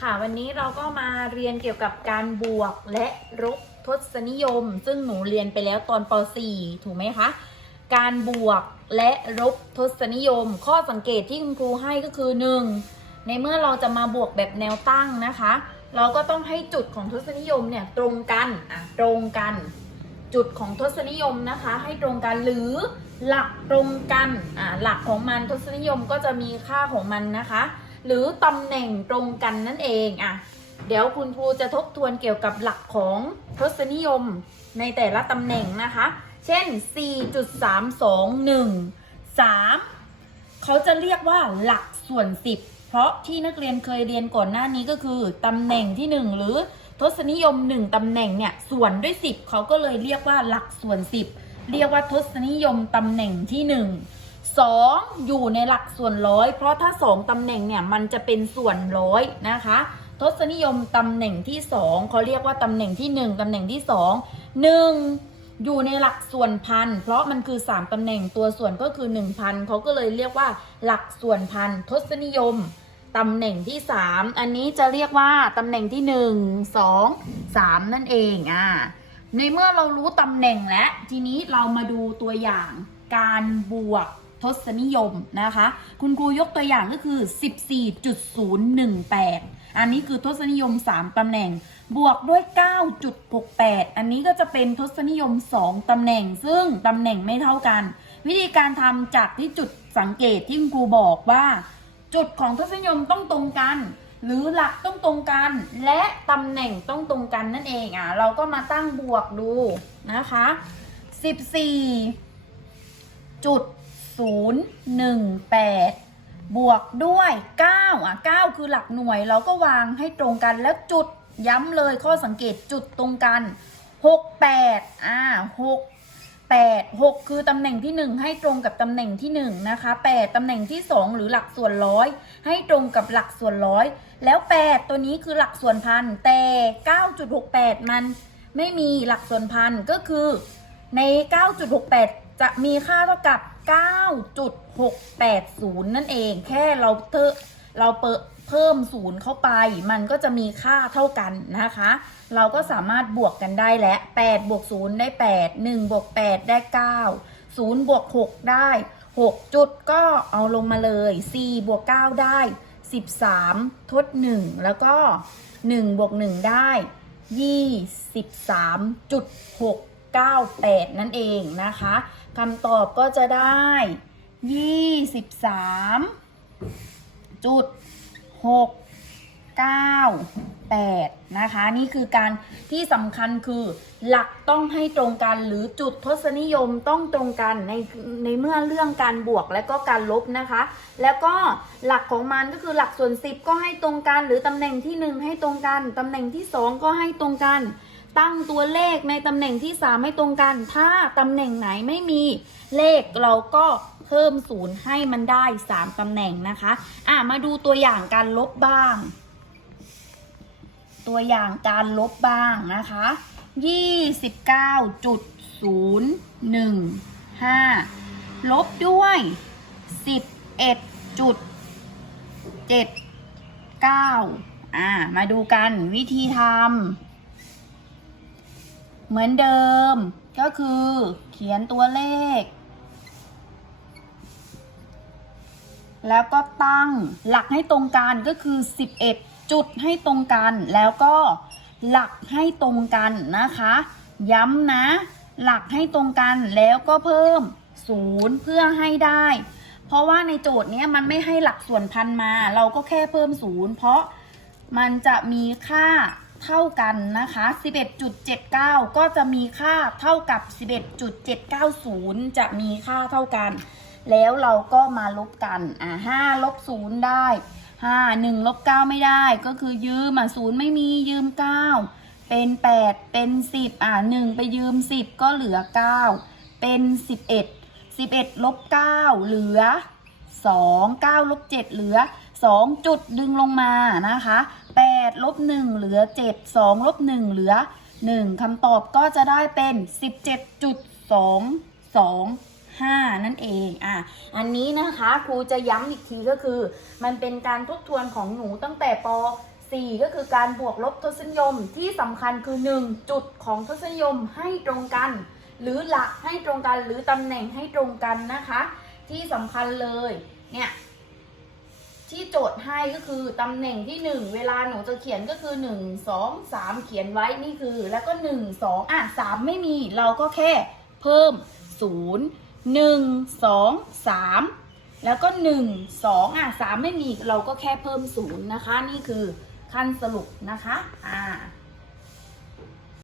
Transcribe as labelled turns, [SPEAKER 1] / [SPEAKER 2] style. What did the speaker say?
[SPEAKER 1] ค่ะวันนี้เราก็มาเรียนเกี่ยวกับการบวกและลบทศนิยม ซึ่งหนูเรียนไปแล้วตอนป .4 ถูกไหมคะการบวกและลบทศนิยม ข้อสังเกตที่คุณครูให้ก็คือ 1. ในเมื่อเราจะมาบวกแบบแนวตั้งนะคะ เราก็ต้องให้จุดของทศนิยมเนี่ยตรงกันอะตรงกัน จุดของทศนิยมนะคะ ให้ตรงกันหรือหลักตรงกันอ่าหลักของมันทศนิยมก็จะมีค่าของมันนะคะ หรือตำแหน่งตรงกันนั่นเองอะเดี๋ยวคุณครูจะทบทวนเกี่ยวกับหลักของทศนิยมในแต่ละตำแหน่งนะคะ เช่น 4.321 3 เขาจะเรียกว่าหลักส่วน 10 เพราะที่นักเรียนเคยเรียนก่อนหน้านี้ก็คือตำแหน่งที่ 1 หรือทศนิยม 1ตำแหน่งเนี่ยส่วนด้วย 10 เขาก็เลยเรียกว่าหลักส่วน 10 เรียกว่าทศนิยมตำแหน่งที่ 1 2 อยู่ในหลักส่วนร้อย เพราะถ้า 2ตำแหน่งเนี่ยมันจะเป็นส่วนร้อยนะคะ ทศนิยมตำแหน่งที่ 2เขาเรียกว่าตำแหน่งที่ 1ตำแหน่งที่ 2 1 อยู่ในหลักส่วนพัน เพราะมันคือ 3ตำแหน่งตัวส่วนก็คือ 1,000เขาก็เลยเรียกว่าหลักส่วนพัน ทศนิยมตำแหน่งที่ 3 อันนี้จะเรียกว่าตำแหน่งที่ 1 2 3 นั่นเองอะในเมื่อเรารู้ตำแหน่งแล้วทีนี้เรามาดูตัวอย่างการบวก ทศนิยมนะคะ คุณครูยกตัวอย่างก็คือ 14.018 อันนี้คือทศนิยม 3 ตำแหน่ง บวกด้วย 9.68 อันนี้ก็จะเป็นทศนิยม 2 ตำแหน่ง ซึ่งตำแหน่งไม่เท่ากัน วิธีการทำจากที่จุดสังเกตที่คุณครูบอกว่า จุดของทศนิยมต้องตรงกัน หรือหลักต้องตรงกัน และตำแหน่งต้องตรงกันนั่นเองอะ เราก็มาตั้งบวกดูนะคะ 14จุด 018 บวกด้วย 9 อะ 9 คือหลักหน่วยเราก็วางให้ตรงกันแล้วจุดย้ำเลยข้อสังเกตจุดตรงกัน 68 อ่า 6 8 6 คือตำแหน่งที่ 1 ให้ตรงกับตำแหน่งที่ 1 นะคะ 8 ตำแหน่งที่ 2 หรือหลักส่วนร้อย ให้ตรงกับหลักส่วนร้อย แล้ว 8 ตัวนี้คือหลักส่วนพันแต่ 9.68 มันไม่มีหลักส่วนพันก็คือใน 9.68 จะมีค่าเท่ากับ 9.680 นั่นเอง แค่เราเตเราเปิดเพิ่มศูนย์เข้าไป มันก็จะมีค่าเท่ากันนะคะ เราก็สามารถบวกกันได้และ 8 บวก 0 ได้ 8 1 บวก 8 ได้ 9 0 บวก 6 ได้ 6 จุดก็เอาลงมาเลย 4 บวก 9 ได้ 13 ทด 1 แล้วก็ 1 บวก 1 ได้ 98 นั่นเองนะคะคำตอบก็จะได้ 23จุด6 9 8 นะคะ นี่คือการที่สำคัญคือหลักต้องให้ตรงกันหรือจุดทศนิยมต้องตรงกันในในเมื่อเรื่องการบวกและก็การลบนะคะ แล้วก็หลักของมันก็คือหลักส่วน 10 ก็ให้ตรงกัน หรือตำแหน่งที่ 1 ให้ตรงกันตำแหน่งที่ 2 ก็ให้ตรงกัน ตั้งตัวเลขในตำแหน่งที่ 3 ให้ตรงกัน ถ้าตำแหน่งไหนไม่มีเลขเราก็เพิ่มศูนย์ให้มันได้ 3ตำแหน่งนะคะ อะมาดูตัวอย่างการลบบ้าง ตัวอย่างการลบบ้างนะคะ 29.015 ลบด้วย 11.79 อ่า มาดูกันวิธีทำ เหมือนเดิมก็คือเขียนตัวเลข แล้วก็ตั้งหลักให้ตรงกันก็คือ 11 จุดให้ตรงกัน แล้วก็หลักให้ตรงกันนะคะ ย้ำนะ หลักให้ตรงกันแล้วก็เพิ่มศูนย์เพื่อให้ได้ เพราะว่าในโจทย์นี้มันไม่ให้หลักส่วนพันมา เราก็แค่เพิ่มศูนย์เพราะมันจะมีค่า เท่ากันนะคะ 11.79 ก็จะมีค่าเท่ากับ 11.790 จะมีค่าเท่ากัน แล้วเราก็มาลบกัน อ่าห้าลบศูนย์ได้ห้าหนึ่งลบเก้าไม่ได้ ก็คือยืมอะศูนย์ไม่มียืมเก้าเป็นแปดเป็นสิบอ่าหนึ่งไปยืมสิบก็เหลือเก้าเป็นสิบเอ็ดสิบเอ็ดลบเก้าเหลือสองเก้าลบเจ็ดเหลือสองจุดดึงลงมานะคะ ดลบหนึ่งเหลือเจ็ดสองลบหนึ่งเหลือหนึ่งคำตอบก็จะได้เป็นสิบเจ็ดจุดสองสอง5นั่นเองอะอันนี้นะคะครูจะย้ำอีกทีก็คือ มันเป็นการทบทวนของหนูตั้งแต่ป 4 ก็คือการบวกลบทศนิยมที่สำคัญคือ 1 จุดของทศนิยมให้ตรงกัน หรือหลักให้ตรงกันหรือตำแหน่งให้ตรงกันนะคะ ที่สำคัญเลยเนี่ย ที่โจทย์ให้ก็คือตำแหน่งที่ 1 เวลาหนูจะเขียนก็คือ 1 2 3 เขียนไว้นี่คือ แล้วก็ 1 2อะ3 ไม่มีเราก็แค่เพิ่ม 0 1 2 3 แล้วก็ 1 2อะ3ไม่มีเราก็แค่เพิ่ม 0 นะคะ นี่คือขั้นสรุปนะคะอ่า